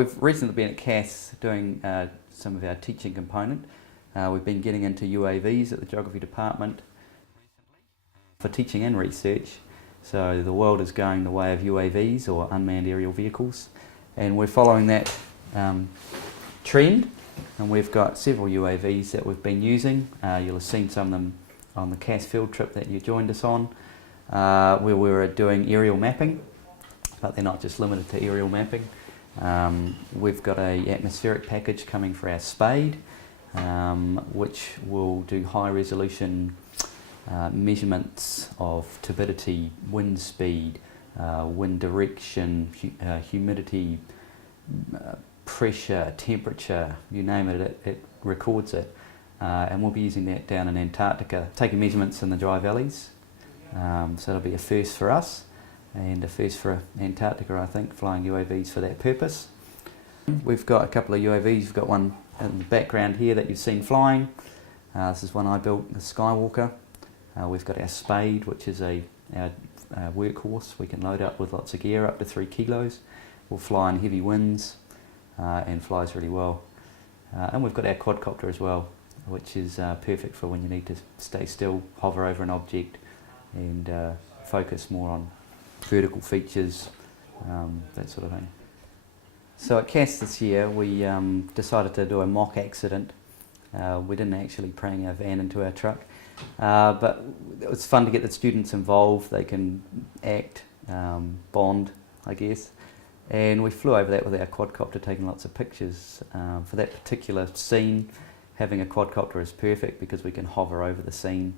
We've recently been at CAS doing some of our teaching component. We've been getting into UAVs at the Geography Department for teaching and research. So the world is going the way of UAVs, or unmanned aerial vehicles, and we're following that trend, and we've got several UAVs that we've been using. You'll have seen some of them on the CAS field trip that you joined us on, where we were doing aerial mapping, but they're not just limited to aerial mapping. We've got an atmospheric package coming for our spade, which will do high resolution measurements of turbidity, wind speed, wind direction, humidity, pressure, temperature, you name it, it records it. And we'll be using that down in Antarctica, taking measurements in the dry valleys. So it'll be a first for us, and a first for Antarctica, I think, flying UAVs for that purpose. We've got a couple of UAVs. We've got one in the background here that you've seen flying. This is one I built, the Skywalker. We've got our spade, which is our workhorse. We can load up with lots of gear, up to 3 kilos. Will fly in heavy winds and flies really well. And we've got our quadcopter as well, which is perfect for when you need to stay still, hover over an object, and focus more on vertical features, that sort of thing. So at CAS this year we decided to do a mock accident. We didn't actually bring our van into our truck, but it was fun to get the students involved. They can act, bond, I guess. And we flew over that with our quadcopter, taking lots of pictures. For that particular scene, having a quadcopter is perfect because we can hover over the scene,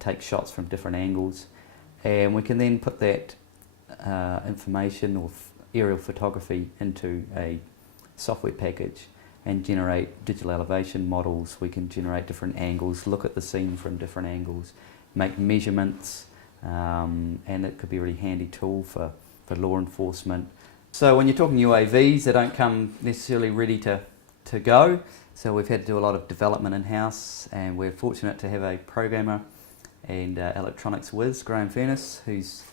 take shots from different angles, and we can then put that information or aerial photography into a software package and generate digital elevation models. We can generate different angles, look at the scene from different angles, make measurements, and it could be a really handy tool for law enforcement. So when you're talking UAVs, they don't come necessarily ready to go, so we've had to do a lot of development in-house, and we're fortunate to have a programmer and electronics whiz, Graham Furness, who's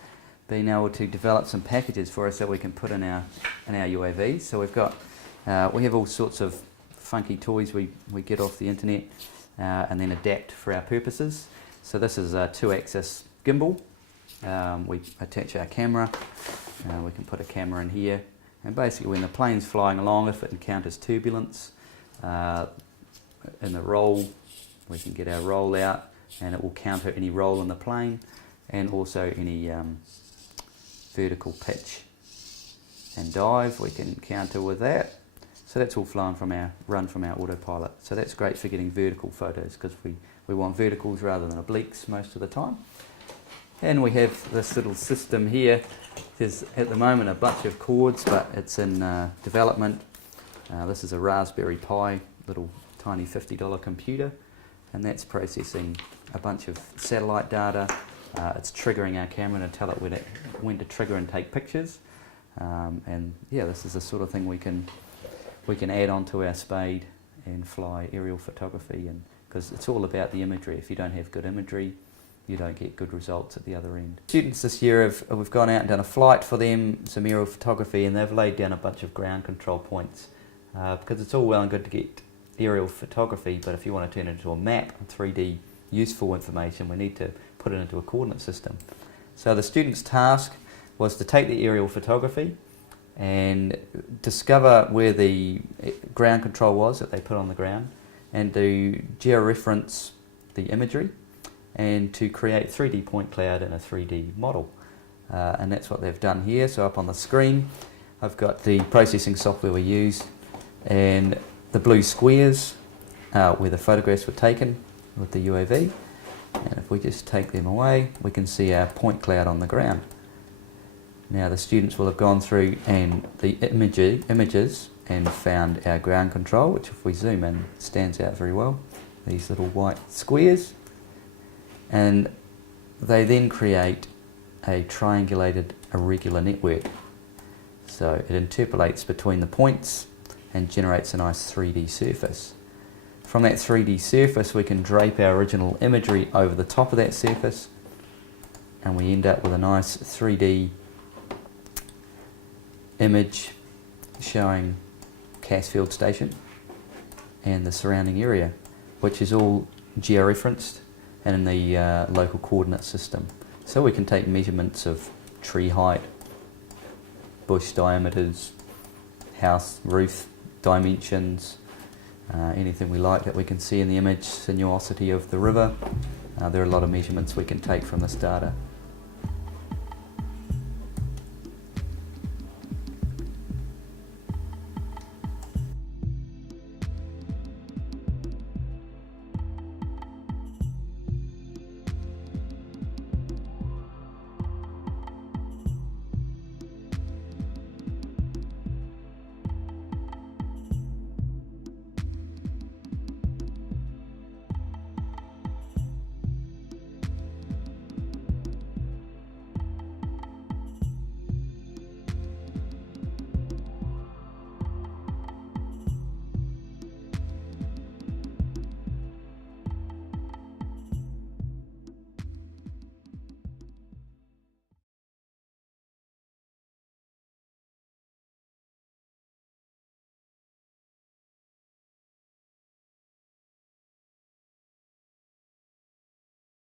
been able to develop some packages for us that we can put in our UAVs. So we've got, we have all sorts of funky toys we get off the internet and then adapt for our purposes. So this is a 2-axis gimbal. We attach our camera, we can put a camera in here, and basically when the plane's flying along, if it encounters turbulence in the roll, we can get our roll out and it will counter any roll in the plane, and also any vertical pitch and dive we can counter with that. So that's all run from our autopilot. So that's great for getting vertical photos, because we want verticals rather than obliques most of the time. And we have this little system here. There's at the moment a bunch of cords, but it's in development. This is a Raspberry Pi, little tiny $50 computer, and that's processing a bunch of satellite data. It's triggering our camera to tell it when to trigger and take pictures. And yeah, this is the sort of thing we can add onto our spade and fly aerial photography, and because it's all about the imagery. If you don't have good imagery, you don't get good results at the other end. Students this year we've gone out and done a flight for them, some aerial photography, and they've laid down a bunch of ground control points, because it's all well and good to get aerial photography, but if you want to turn it into a map, 3D useful information, we need to put it into a coordinate system. So the student's task was to take the aerial photography and discover where the ground control was that they put on the ground, and to georeference the imagery, and to create 3D point cloud in a 3D model. And that's what they've done here. So up on the screen I've got the processing software we used, and the blue squares where the photographs were taken with the UAV, and if we just take them away, we can see our point cloud on the ground. Now the students will have gone through and the images and found our ground control, which if we zoom in stands out very well, these little white squares, and they then create a triangulated irregular network. So it interpolates between the points and generates a nice 3D surface. From that 3D surface we can drape our original imagery over the top of that surface, and we end up with a nice 3D image showing Cassfield Station and the surrounding area, which is all georeferenced and in the local coordinate system. So we can take measurements of tree height, bush diameters, house roof dimensions, anything we like that we can see in the image, sinuosity of the river. There are a lot of measurements we can take from this data.